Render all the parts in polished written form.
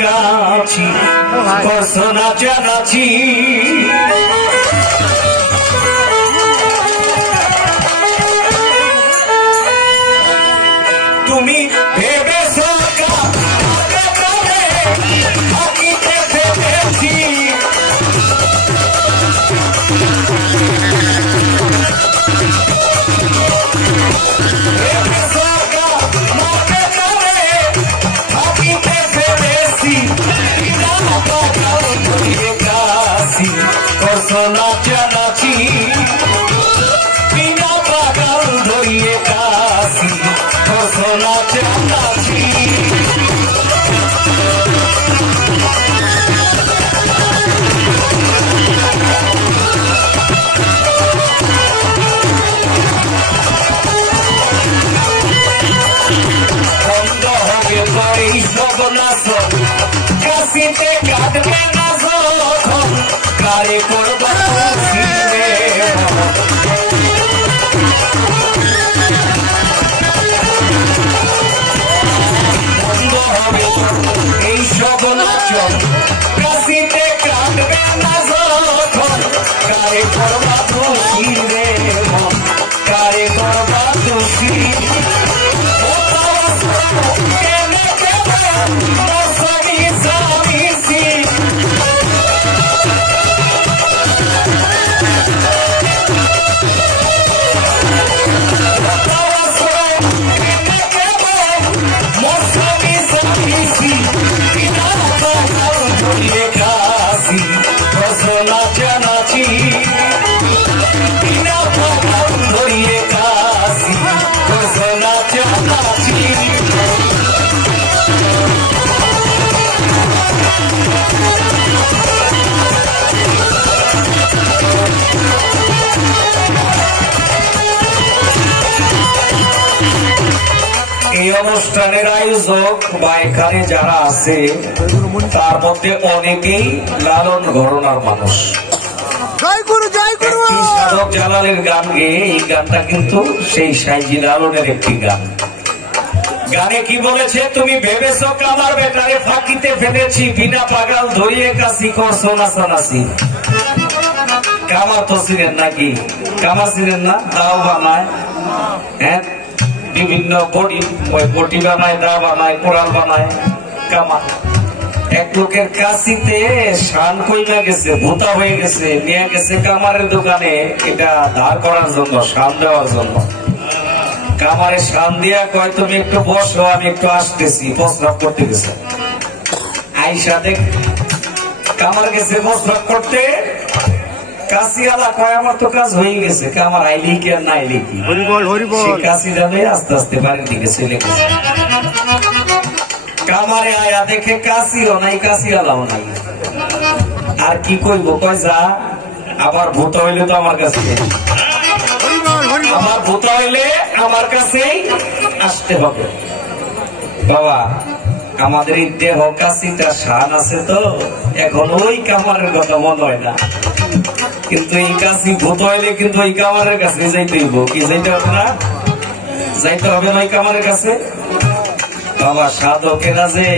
কাছি করছো নাচানাচি তুমি ভেবেছো থাকিতে ভেবেছি করছো নাচানাচি বিনা পাগল ধরিয়ে কাশি করছো নাচানাচি বন্ধ হবে তো এই সব নাচ কাশিতে কাটবে না যখন কারে করবা বন্ধ হবে এই সব নাচন কাশিতে কাটবে না যখন কারে করবা খুশি রে কারে করবা খুশি নাচানাচি বিনা পাগল ধরিয়ে কাশি করছো নাচানাচি এই অনুষ্ঠানের আয়োজক বা এখানে যারা আছে তার মধ্যে অনেকেই লালন ঘরানার মানুষ। সাধক জালালের গান গেয়ে এই গানটা কিন্তু সেই সাইজি লালনের একটি গান। গানে কি বলেছে? তুমি ভেবেছো কামার বেটারে ফাঁকিতে ফেলেছি বিনা পাগল ধরিয়ে কাশি করছো নাচানাচি। কামার তো ছিলেন নাকি? কামার ছিলেন না? দাও বানায়, হ্যাঁ বিভিন্ন বটি বানায়, দা বানায়, কোরাল বানায়। কামার এক লোকের কাশিতে শান কইমা গেছে, ভূতা হয়ে গেছে, নিয়ে গেছে কামারের দোকানে এটা ধার করার জন্য, শান দেওয়ার জন্য। কামারে শান দিয়া কয় তুমি একটু বসো, আমি একটু আসতেছি। প্রস্রাব করতে গেছে, আইসা দেখ কামার গেছে প্রস্রাব করতে। কাশিওয়ালা কয় আমার তো কাজ হয়ে গেছে, কামার আইলি কি আর না আইলি কি। কাশি যাবে আস্তে আস্তে বাড়ির দিকে চলে গেছে। কামারে আয়া দেখে কাশিও নাই, কাশিওয়ালাও নাই। আর কি কইব? কয় যা আবার ভূত হইলে তো আমার কাছে, আমার ভূত হইলে আমার কাছেই আসতে হবে। বাবা আমাদের এই দেহ কাশিটা শান আছে তো, এখন ওই কামারের কথা মনে হয় না। কিন্তু এই কাশি ভূত হইলে কিন্তু ওই কামারের কাছে যাইতে হইব। কি যাইতে হবে না? যাইতে হবে না ওই কামারের কাছে। বাবা সাধকেরা যে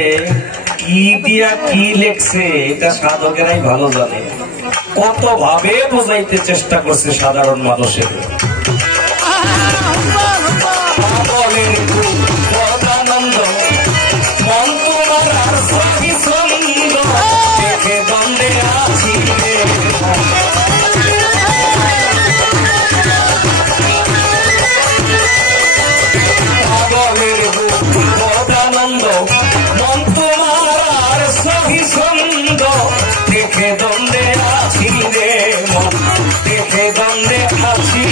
কি দিয়া কি লেখছে এটা সাধকেরাই ভালো জানে। কত ভাবে বোঝাইতে চেষ্টা করছে সাধারণ মানুষের। আনন্দ মন তোমার আর সখী ছন্দ দেখে দ্বন্দ্বে আছি রে। আনন্দ মন তোমার আর সখী ছন্দ দেখে দ্বন্দ্বে আছি রে, মন দেখে দ্বন্দ্বে আছি।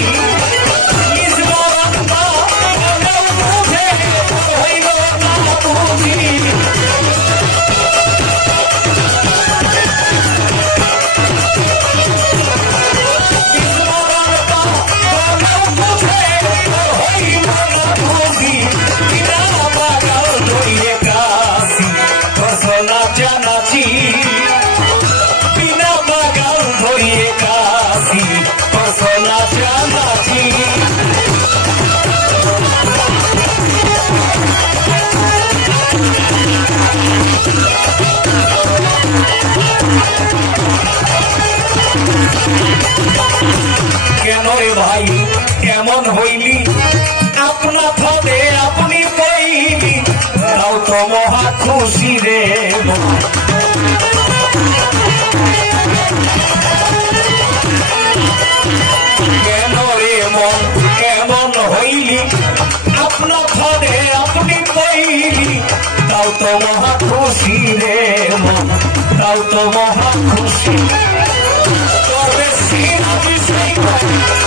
খুশি রে কেন রে মন কেমন হইলি আপনা ধরে আপনি কইলি তাও তো মহা খুশি রে মন তাও তো মহা খুশি তবে সিরাজি সেই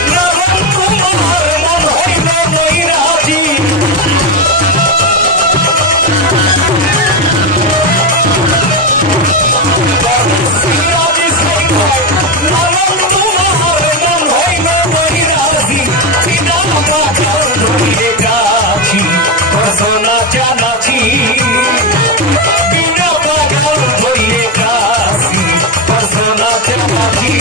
নরম তোমার মন হইল নৈরাজি সিরাজি সেই নরম তোমার মন হইল নৈরাজি বিনা পাগল ধরিয়ে গাছি সোনা জানাছি বিনা পাগল ধরিয়ে গাছি সোনা জানাছি